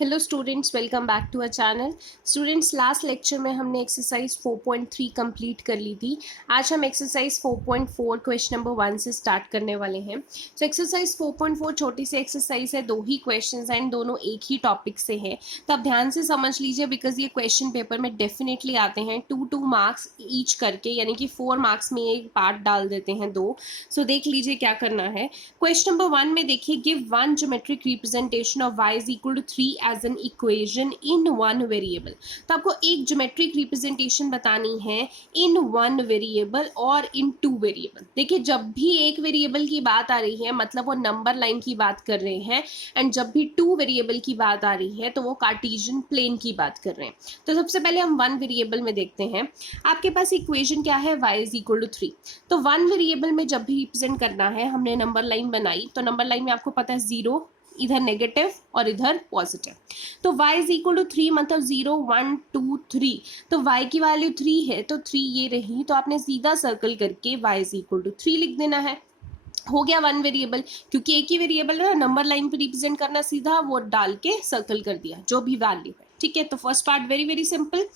Hello students, welcome back to a channel. Students, last lecture में हमने exercise 4.3 complete कर ली थी। आज हम एक्सरसाइज 4.4 क्वेश्चन नंबर 1 से स्टार्ट करने वाले हैं। तो एक्सरसाइज 4.4 छोटी सी एक्सरसाइज है, दो ही क्वेश्चंस एंड दोनों एक ही टॉपिक से हैं। तो आप ध्यान से समझ लीजिए बिकॉज ये क्वेश्चन पेपर में डेफिनेटली आते हैं 2 मार्क्स ईच करके, यानी कि 4 मार्क्स में एक पार्ट डाल देते हैं दो। सो देख लीजिए क्या करना है। क्वेश्चन नंबर 1 में देखिए, give one geometric representation of y is equal to 3 as an equation in one variable. तो आपको एक ज्योमेट्रिक रिप्रेजेंटेशन बतानी है इन वन वेरिएबल और इन टू वेरिएबल। देखिए, जब भी एक वेरिएबल की बात आ रही है मतलब वो नंबर लाइन की बात कर रहे हैं, एंड जब भी टू वेरिएबल की बात आ रही है तो वो कार्टेशियन प्लेन की बात कर रहे हैं। तो सबसे पहले हम वन वेरिएबल में देखते हैं। आपके पास इक्वेशन क्या है, y इज इक्वल टू 3। तो वन वेरिएबल में जब भी रिप्रेजेंट करना है, हमने नंबर लाइन बनाई तो नंबर लाइन में आपको पता है 0, इधर नेगेटिव और इधर पॉजिटिव। तो y इज इक्वल टू 3 मतलब 0 1 2 3। तो y की वैल्यू 3 है तो 3 ये रही, तो आपने सीधा सर्कल करके y इज इक्वल टू 3 लिख देना है। हो गया वन वेरिएबल, क्योंकि एक ही वेरिएबल है, नंबर लाइन पे रिप्रेजेंट करना, सीधा वो डाल के सर्कल कर दिया जो भी वैल्यू है। ठीक है, तो first part very very simple.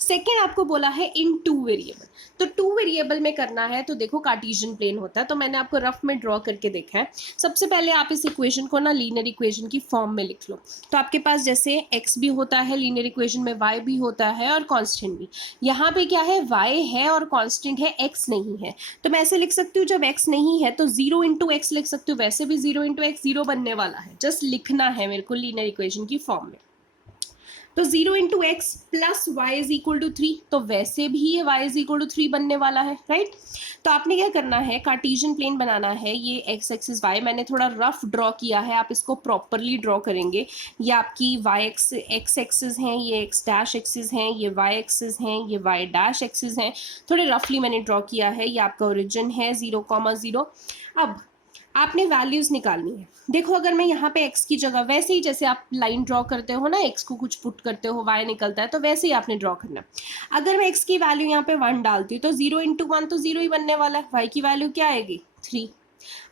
Second आपको बोला है इन टू वेरिएबल। तो टू वेरिएबल में करना है तो देखो कार्टेशियन प्लेन होता है, तो मैंने आपको रफ में ड्रॉ करके देखा है। सबसे पहले आप इस इक्वेशन को ना लीनियर इक्वेशन की फॉर्म में लिख लो। तो आपके पास जैसे x भी होता है लीनियर इक्वेशन में, y भी होता है और कांस्टेंट भी। यहाँ पे क्या है, y है और कांस्टेंट है, x नहीं है। तो मैं ऐसे लिख सकती हूँ, जब x नहीं है तो 0 इंटू एक्स लिख सकती हूँ। वैसे भी 0 इंटू एक्स 0 बनने वाला है, जस्ट लिखना है मेरे को लीनियर इक्वेशन की फॉर्म में। तो 0 into x plus y is equal to 3, तो वैसे भी ये y इज इक्वल टू 3 बनने वाला है, राइट। तो आपने क्या करना है, कार्टेशियन प्लेन बनाना है। ये एक्स एक्सिस y मैंने थोड़ा रफ ड्रॉ किया है, आप इसको प्रॉपरली ड्रॉ करेंगे। ये आपकी एक्स एक्सिस हैं, ये एक्स डैश एक्सिस हैं, ये y एक्सिस हैं, ये y डैश एक्सिस हैं। थोड़े रफली मैंने ड्रॉ किया है। ये आपका ओरिजिन है 0,0। अब आपने वैल्यूज निकालनी है। देखो, अगर मैं यहाँ पे x की जगह, वैसे ही जैसे आप लाइन ड्रॉ करते हो ना, x को कुछ पुट करते हो y निकलता है, तो वैसे ही आपने ड्रॉ करना। अगर मैं x की वैल्यू यहाँ पे 1 डालती हूँ तो 0 इंटू 1 तो 0 ही बनने वाला है। y की वैल्यू क्या आएगी, 3।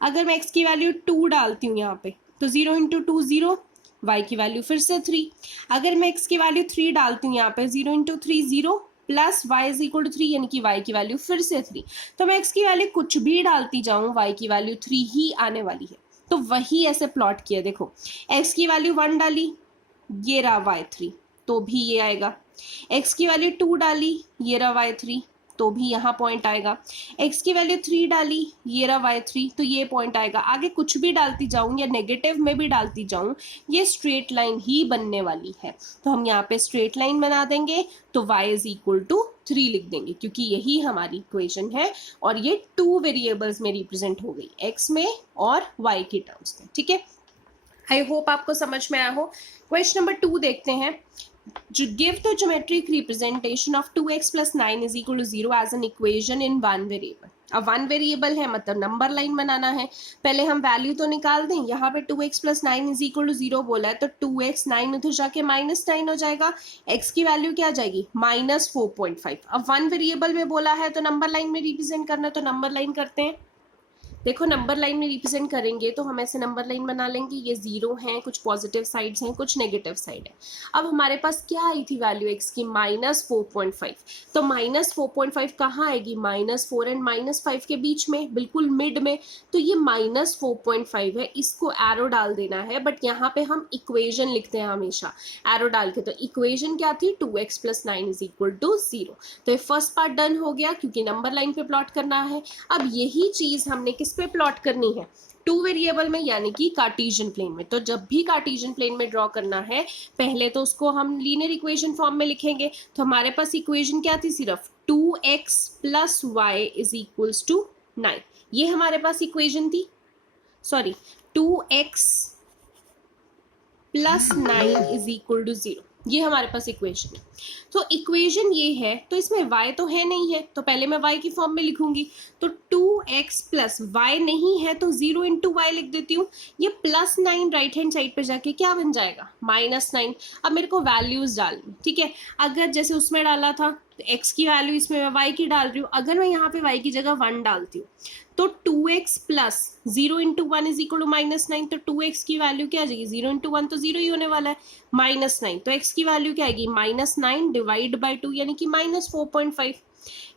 अगर मैं x की वैल्यू 2 डालती हूँ यहाँ पे तो 0 इंटू 2 0, y की वैल्यू फिर से 3। अगर मैं x की वैल्यू 3 डालती हूँ यहाँ पे, 0 into 3 0 plus y is equal to 3, यानी कि y की वैल्यू फिर से 3। तो मैं x की वैल्यू कुछ भी डालती जाऊँ, y की वैल्यू 3 ही आने वाली है। तो वही ऐसे प्लॉट किया। देखो, x की वैल्यू 1 डाली, ये रहा y3, तो भी ये आएगा। x की वैल्यू 2 डाली, ये रहा y3, तो भी यहाँ पॉइंट आएगा। x की वैल्यू 3 डाली, ये रहा y3, तो ये पॉइंट आएगा। आगे कुछ भी डालती जाऊँ या नेगेटिव में भी डालती जाऊँ, ये स्ट्रेट लाइन ही बनने वाली है। तो हम यहाँ पे स्ट्रेट लाइन बना देंगे, तो y इज इक्वल टू 3 लिख देंगे, क्योंकि यही हमारी इक्वेशन है और ये टू वेरिएबल्स में रिप्रेजेंट हो गई, x में और y के टर्म्स में। ठीक है, आई होप आपको समझ में आया हो। क्वेश्चन नंबर 2 देखते हैं। Give the geometric representation of 2x plus 9 is equal to 0 as an equation in one variable। अब वन वेरिएबल है मतलब नंबर लाइन बनाना है। पहले हम वैल्यू तो निकाल दें। यहाँ पे 2x plus 9 is equal to 0 बोला है, तो 2x 9 उधर जाके -9 हो जाएगा। x की वैल्यू क्या आ जाएगी, -4.5। अब वन वेरिएबल में बोला है तो नंबर लाइन में रिप्रेजेंट करना, तो नंबर लाइन करते हैं। देखो, नंबर लाइन में रिप्रेजेंट करेंगे तो हम ऐसे नंबर लाइन बना लेंगे। ये 0 हैं, कुछ पॉजिटिव साइड्स हैं, कुछ नेगेटिव साइड है। अब हमारे पास क्या आई थी वैल्यू x की, -4.5। तो -4.5 कहाँ आएगी, -4 एंड -5 के बीच में, बिल्कुल मिड में। तो ये -4.5 है, इसको एरो डाल देना है। बट यहाँ पे हम इक्वेशन लिखते हैं हमेशा एरो डाल के। तो इक्वेशन क्या थी, 2x plus 9 is equal to 0। तो ये फर्स्ट पार्ट डन हो गया, क्योंकि नंबर लाइन पे प्लॉट करना है। अब यही चीज हमने किस पे प्लॉट करनी है, टू वेरिएबल में, यानी कि कार्टेशियन प्लेन में। तो जब भी कार्टेशियन प्लेन में ड्रॉ करना है, पहले तो उसको हम लीनियर इक्वेशन फॉर्म में लिखेंगे। तो हमारे पास इक्वेशन क्या थी, सिर्फ 2x plus y is equals to 9। ये हमारे पास इक्वेशन थी, sorry, 2x plus 9 is equal to 0, ये हमारे पास इक्वेशन है। तो इक्वेशन ये है, तो इसमें y तो है नहीं है, तो पहले मैं y की फॉर्म में लिखूंगी। तो 2x प्लस y नहीं है तो 0 इंटू वाई लिख देती हूँ। ये +9 राइट हैंड साइड पे जाके क्या बन जाएगा, -9। अब मेरे को वैल्यूज डालनी, ठीक है। अगर जैसे उसमें डाला था तो x की वैल्यू इसमें मैं y की डाल रही हूँ। अगर मैं यहाँ पे y की जगह 1 डालती हूँ तो 2x plus 0 into 1 is equal to -9, तो 2x की वैल्यू क्या आ जाएगी, 0 इंटू 1 तो 0 ही होने वाला है, -9, तो x की वैल्यू क्या आएगी, -9 डिवाइड बाई 2 यानी कि -4.5।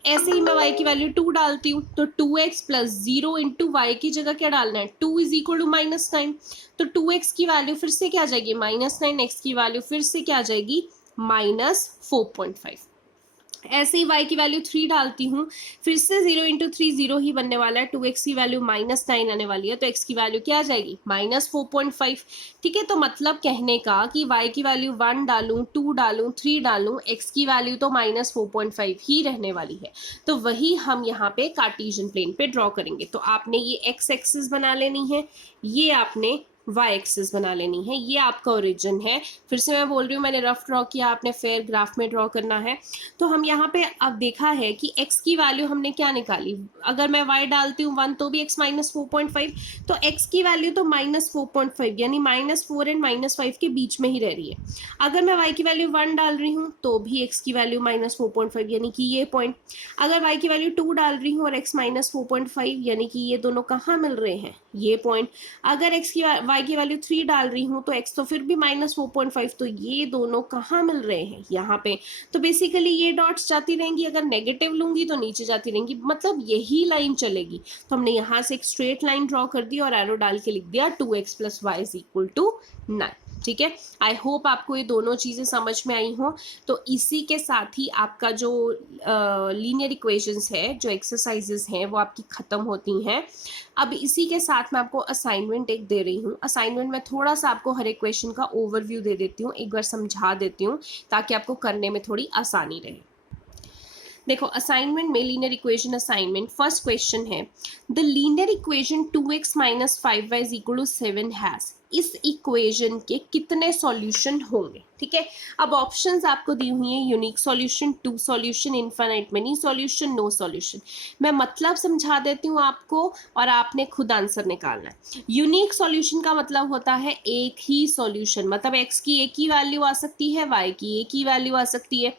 ऐसे ही मैं y की वैल्यू 2 डालती हूँ, तो 2x प्लस 0 इंटू वाई की जगह क्या डालना है, 2 इज इक्वल टू -9, तो 2x की वैल्यू फिर से क्या आ जाएगी -9, x की वैल्यू फिर से क्या आ जाएगी -4.5। ऐसे ही y की वैल्यू 3 डालती हूँ, फिर से 0 इंटू 3 0 ही बनने वाला है, 2x की वैल्यू -9 आने वाली है, तो x की वैल्यू क्या आ जाएगी -4.5। ठीक है, तो मतलब कहने का कि y की वैल्यू 1 डालूं, 2 डालूं, 3 डालूं, x की वैल्यू तो -4.5 ही रहने वाली है। तो वही हम यहाँ पे कार्टेशियन प्लेन पे ड्रॉ करेंगे। तो आपने ये x एक्सिस बना लेनी है, ये आपने y एक्सिस बना लेनी है, ये आपका ओरिजिन है। फिर से मैं बोल रही हूँ, मैंने रफ ड्रॉ किया, आपने फेयर ग्राफ में ड्रॉ करना है। तो हम यहाँ पे अब देखा है कि x की वैल्यू हमने क्या निकाली, अगर मैं y डालती हूँ 1 तो भी x -4.5, तो x की वैल्यू तो -4.5 यानी -4 एंड -5 के बीच में ही रह रही है। अगर मैं y की वैल्यू 1 डाल रही हूँ तो भी x की वैल्यू -4.5 यानी कि ये पॉइंट। अगर y की वैल्यू 2 डाल रही हूँ और x -4.5 यानी कि ये दोनों कहाँ मिल रहे हैं, ये पॉइंट। अगर y की वैल्यू 3 डाल रही हूँ तो x तो फिर भी -4.5, तो ये दोनों कहाँ मिल रहे हैं, यहाँ पे। तो बेसिकली ये डॉट्स जाती रहेंगी, अगर नेगेटिव लूंगी तो नीचे जाती रहेंगी, मतलब यही लाइन चलेगी। तो हमने यहाँ से एक स्ट्रेट लाइन ड्रॉ कर दी और एरो डाल के लिख दिया 2x plus y is equal to 9। ठीक है, आई होप आपको ये दोनों चीज़ें समझ में आई हों। तो इसी के साथ ही आपका जो लीनियर इक्वेशंस है, जो एक्सरसाइजेस हैं, वो आपकी ख़त्म होती हैं। अब इसी के साथ मैं आपको असाइनमेंट एक दे रही हूँ। असाइनमेंट में थोड़ा सा आपको हर एक क्वेश्चन का ओवरव्यू दे देती हूँ, एक बार समझा देती हूँ ताकि आपको करने में थोड़ी आसानी रहे। देखो, असाइनमेंट में linear equation assignment first question है, the linear equation 2x minus 5y is equal to 7 has, इस इक्वेशन के कितने सॉल्यूशन होंगे। ठीक है, अब ऑप्शंस आपको दी हुई हैं, unique solution, 2 solution, infinite many solution, no solution. मैं मतलब समझा देती हूँ आपको और आपने खुद आंसर निकालना है। यूनिक सॉल्यूशन का मतलब होता है एक ही सॉल्यूशन, मतलब x की एक ही वैल्यू आ सकती है, y की एक ही वैल्यू आ सकती है।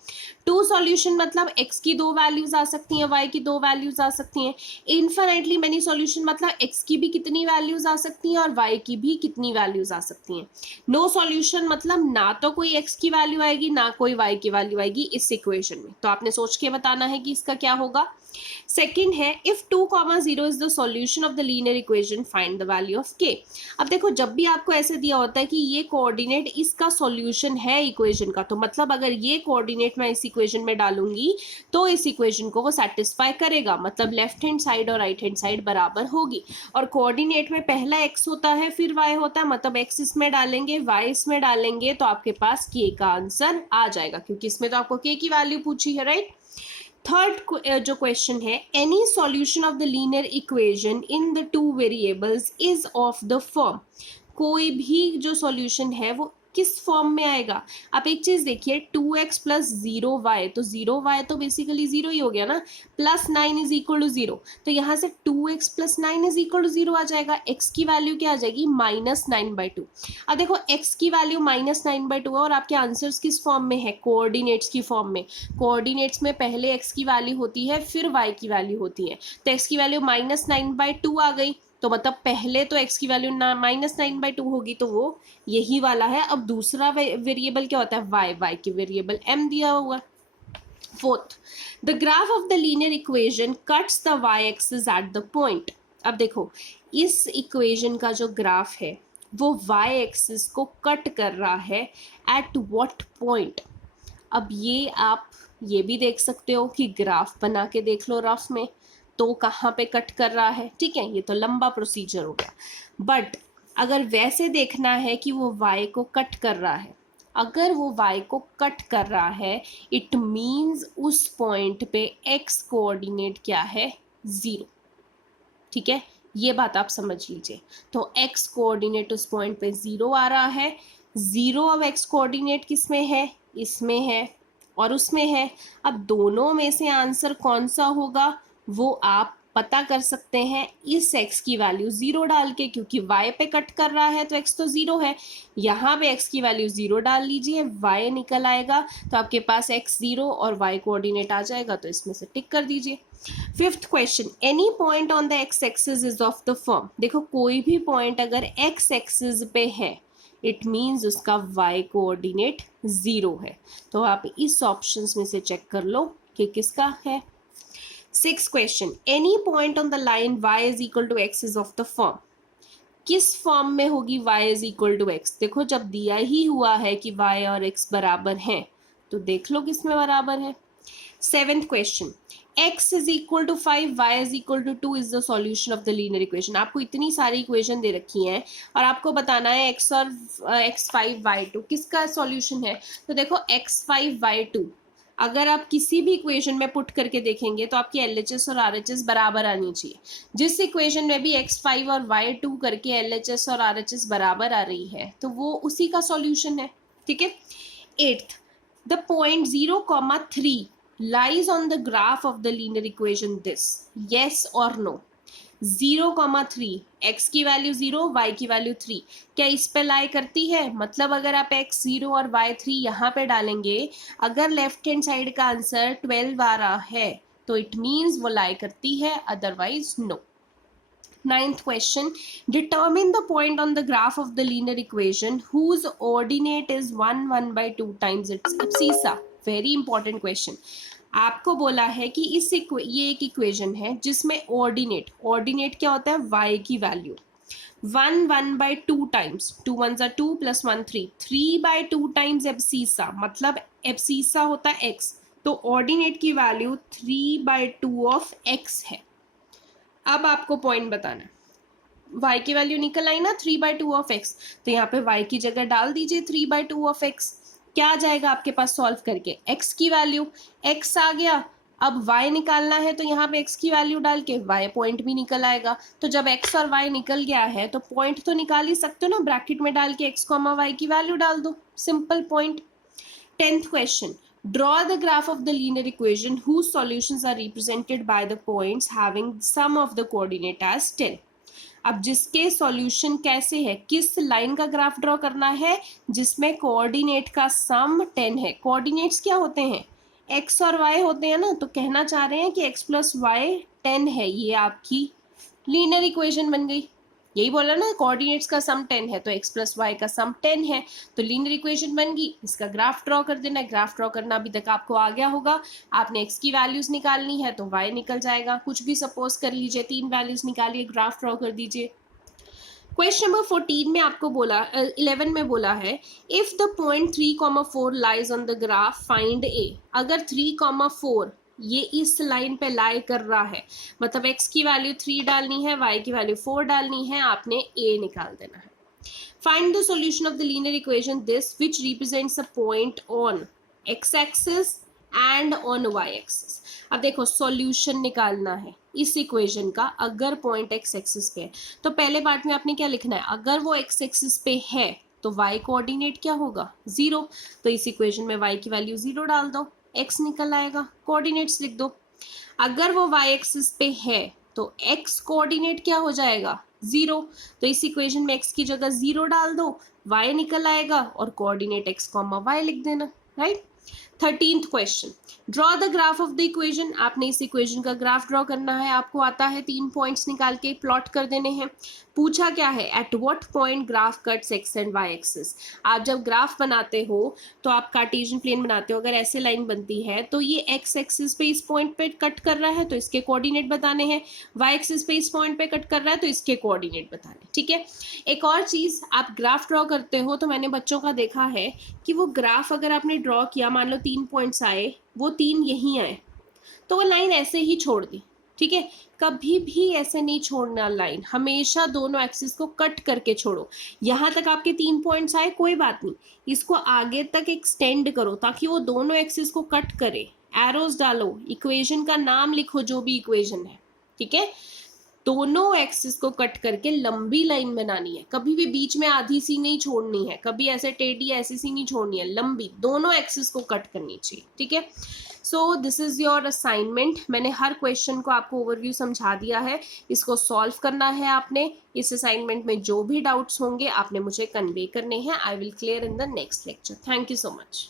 2 सॉल्यूशन मतलब x की 2 वैल्यूज आ सकती हैं, y की 2 वैल्यूज आ सकती हैं। इनफाइनाइटली मेनी सॉल्यूशन मतलब x की भी कितनी वैल्यूज आ सकती हैं और y की भी कितनी वैल्यूज आ सकती हैं। नो सॉल्यूशन मतलब ना तो कोई x की वैल्यू आएगी ना कोई y की वैल्यू आएगी इस इक्वेशन में। तो आपने सोच के बताना है कि इसका क्या होगा। सेकेंड है, if 2, 0 is the solution of the linear equation, find the value of k। अब देखो, जब भी आपको ऐसे दिया होता है कि ये कोऑर्डिनेट इसका सॉल्यूशन है इक्वेशन का, तो मतलब अगर ये कोऑर्डिनेट मैं इस इक्वेशन में डालूंगी तो इस इक्वेशन को वो सेटिस्फाई करेगा, मतलब लेफ्ट हैंड साइड और राइट हैंड साइड बराबर होगी। और कोऑर्डिनेट में पहला x होता है फिर y होता है, मतलब x इसमें डालेंगे y इसमें डालेंगे तो आपके पास k का आंसर आ जाएगा, क्योंकि इसमें तो आपको k की वैल्यू पूछी है, राइट। थर्ड जो क्वेश्चन है, any solution of the linear equation in the 2 variables is of the form, कोई भी जो सॉल्यूशन है वो किस फॉर्म में आएगा। आप एक चीज देखिए, 2x प्लस 0y, तो 0y तो बेसिकली 0 ही हो गया ना, प्लस 9 इज इक्वल टू 0, तो यहाँ से 2x plus 9 is equal to 0 आ जाएगा। x की वैल्यू क्या आ जाएगी, -9/2। अब देखो, x की वैल्यू -9/2 है और आपके आंसर्स किस फॉर्म में है, कोऑर्डिनेट्स की फॉर्म में। कोऑर्डिनेट्स में पहले x की वैल्यू होती है फिर y की वैल्यू होती है, तो x की वैल्यू -9/2 आ गई, तो मतलब पहले तो x की वैल्यू -9/2 होगी, तो वो यही वाला है। अब दूसरा वेरिएबल क्या होता है, y की वेरिएबल m दिया हुआ। Fourth, the graph of the linear equation cuts the y axis at the point. अब देखो, इस इक्वेशन का जो ग्राफ है वो y एक्सिस को कट कर रहा है, एट व्हाट पॉइंट। अब ये आप ये भी देख सकते हो कि ग्राफ बना के देख लो रफ में, तो कहाँ पे कट कर रहा है। ठीक है, ये तो लंबा प्रोसीजर हो गया, बट अगर वैसे देखना है कि वो y को कट कर रहा है, अगर वो y को कट कर रहा है, इट मीन्स उस पॉइंट पे x कोऑर्डिनेट क्या है, 0। ठीक है, ये बात आप समझ लीजिए। तो x कोऑर्डिनेट उस पॉइंट पे 0 आ रहा है। 0 अब x कोऑर्डिनेट किस में है, इसमें है और उसमें है। अब दोनों में से आंसर कौन सा होगा वो आप पता कर सकते हैं इस x की वैल्यू 0 डाल के, क्योंकि y पे कट कर रहा है तो x तो 0 है, यहाँ पे x की वैल्यू 0 डाल लीजिए, y निकल आएगा, तो आपके पास x 0 और y कोऑर्डिनेट आ जाएगा, तो इसमें से टिक कर दीजिए। Fifth question, any point on the x axis is of the form. देखो कोई भी पॉइंट अगर x एक्सिस पे है इट मीन्स उसका y कोऑर्डिनेट 0 है, तो आप इस ऑप्शंस में से चेक कर लो कि किसका है। Six question, any point on the line y is equal to x is of the form. किस फॉर्म में होगी y is equal to x? देखो जब दिया ही हुआ है कि y और x बराबर हैं तो देख लो किस में बराबर है। Seventh question, x is equal to 5 y is equal to 2 is the solution of the linear equation. आपको इतनी सारी इक्वेशन दे रखी हैं और आपको बताना है x और x5 y2 किसका सॉल्यूशन है। तो देखो x5 y2 अगर आप किसी भी इक्वेशन में पुट करके देखेंगे तो आपकी LHS और RHS बराबर आनी चाहिए। जिस इक्वेशन में भी x5 और y2 करके LHS और RHS बराबर आ रही है तो वो उसी का सॉल्यूशन है, ठीक है। Eighth, the point 0,3 lies on the graph of the linear equation this, yes or no? 0,3, x की वैल्यू 0 y की वैल्यू 3 क्या इस पे लाई करती है? मतलब अगर आप x 0 और y 3 यहाँ पे डालेंगे, अगर लेफ्ट हैंड साइड का आंसर 12 आ रहा है तो इट मीन्स वो लाई करती है, otherwise no. Ninth question, determine the point on the graph of the linear equation whose ordinate is 1 by 2 times its abscissa। Very important question। आपको बोला है कि ये एक इक्वेशन है जिसमें ऑर्डिनेट क्या होता है? y की value 1 by 2 times, 2 1 are 2 + 1 3 by 2 times abscissa, मतलब एब्सीसा होता है x, तो ऑर्डिनेट की वैल्यू 3 by 2 ऑफ x है। अब आपको पॉइंट बताना है, y की वैल्यू निकल आई ना 3 by 2 ऑफ x, तो यहाँ पे y की जगह डाल दीजिए 3 by 2 ऑफ x। क्या आ जाएगा आपके पास सॉल्व करके? x की वैल्यू x आ गया, अब y निकालना है तो यहाँ पे x की वैल्यू डाल के y पॉइंट भी निकल आएगा। तो जब x और y निकल गया है तो पॉइंट तो निकाल ही सकते हो ना, ब्रैकेट में डाल के x, y की वैल्यू डाल दो, simple point. 10th question, draw the graph of the linear equation whose solutions are represented by the points having sum of the coordinate as 10। अब जिसके सॉल्यूशन कैसे है, किस लाइन का ग्राफ ड्रॉ करना है जिसमें कोऑर्डिनेट का सम 10 है। कोऑर्डिनेट्स क्या होते हैं? x और y होते हैं ना, तो कहना चाह रहे हैं कि x + y 10 है, ये आपकी लीनियर इक्वेशन बन गई। यही बोला ना, कोऑर्डिनेट्स का सम 10 है तो x + y का सम 10 है, तो लीनियर इक्वेशन बन गई। इसका ग्राफ ड्रॉ कर देना है। ग्राफ ड्रॉ करना अभी तक आपको आ गया होगा। आपने x की वैल्यूज निकालनी है तो y निकल जाएगा, कुछ भी सपोज कर लीजिए, 3 वैल्यूज निकालिए, ग्राफ ड्रॉ कर दीजिए। क्वेश्चन नंबर 14 में आपको बोला 11 में बोला है, if the point 3,4 lies on the graph find a। अगर 3,4 ये इस लाइन पे लाई कर रहा है, मतलब x की वैल्यू 3 डालनी है, y की वैल्यू 4 डालनी है, आपने a निकाल देना है। Find the solution of the linear equation this which represents a point on x axis and on y axis. अब देखो सॉल्यूशन निकालना है इस इक्वेशन का, अगर पॉइंट x एक्सिस पे है तो पहले पार्ट में आपने क्या लिखना है, अगर वो x एक्सिस पे है तो y कोऑर्डिनेट क्या होगा? 0, तो इस इक्वेशन में y की वैल्यू 0 डाल दो, x निकल आएगा, कोऑर्डिनेट्स लिख दो। अगर वो y एक्सिस पे है तो x कोऑर्डिनेट क्या हो जाएगा? 0, तो इस इक्वेशन में x की जगह 0 डाल दो, y निकल आएगा और कोऑर्डिनेट x, y लिख देना, right. 13th question, draw the graph of the equation. आपने इस इक्वेशन का ग्राफ ड्रॉ करना है, आपको आता है 3 पॉइंट्स निकाल के प्लॉट कर देने हैं। पूछा क्या है, at what point graph cuts x and y axis. आप जब ग्राफ बनाते हो तो आप कार्टेशियन प्लेन बनाते हो, अगर ऐसे लाइन बनती है तो ये x एक्सिस पे इस पॉइंट पे कट कर रहा है तो इसके कोऑर्डिनेट बताने हैं, y एक्सिस पे इस पॉइंट पे कट कर रहा है तो इसके कोऑर्डिनेट बताने, ठीक है। एक और चीज, आप ग्राफ ड्रॉ करते हो तो मैंने बच्चों का देखा है कि वो ग्राफ अगर आपने ड्रॉ किया, मान लो 3 पॉइंट्स आए, वो 3 यहीं आए तो वो लाइन ऐसे ही छोड़ दी, ठीक है। कभी भी ऐसे नहीं छोड़ना लाइन, हमेशा दोनों एक्सिस को कट करके छोड़ो। यहाँ तक आपके 3 पॉइंट्स आए, कोई बात नहीं, इसको आगे तक एक्सटेंड करो ताकि वो दोनों एक्सिस को कट करे। एरोज डालो, इक्वेशन का नाम लिखो जो भी इक्वेशन है, ठीक है। दोनों एक्सिस को कट करके लंबी लाइन बनानी है, कभी भी बीच में आधी सी नहीं छोड़नी है, कभी ऐसे टेढ़ी ऐसी सी नहीं छोड़नी है, लंबी दोनों एक्सिस को कट करनी चाहिए, ठीक है। So this is your assignment. मैंने हर क्वेश्चन को आपको ओवरव्यू समझा दिया है, इसको सॉल्व करना है आपने। इस असाइनमेंट में जो भी डाउट्स होंगे आपने मुझे कन्वे करने हैं। I will clear in the next lecture. Thank you so much.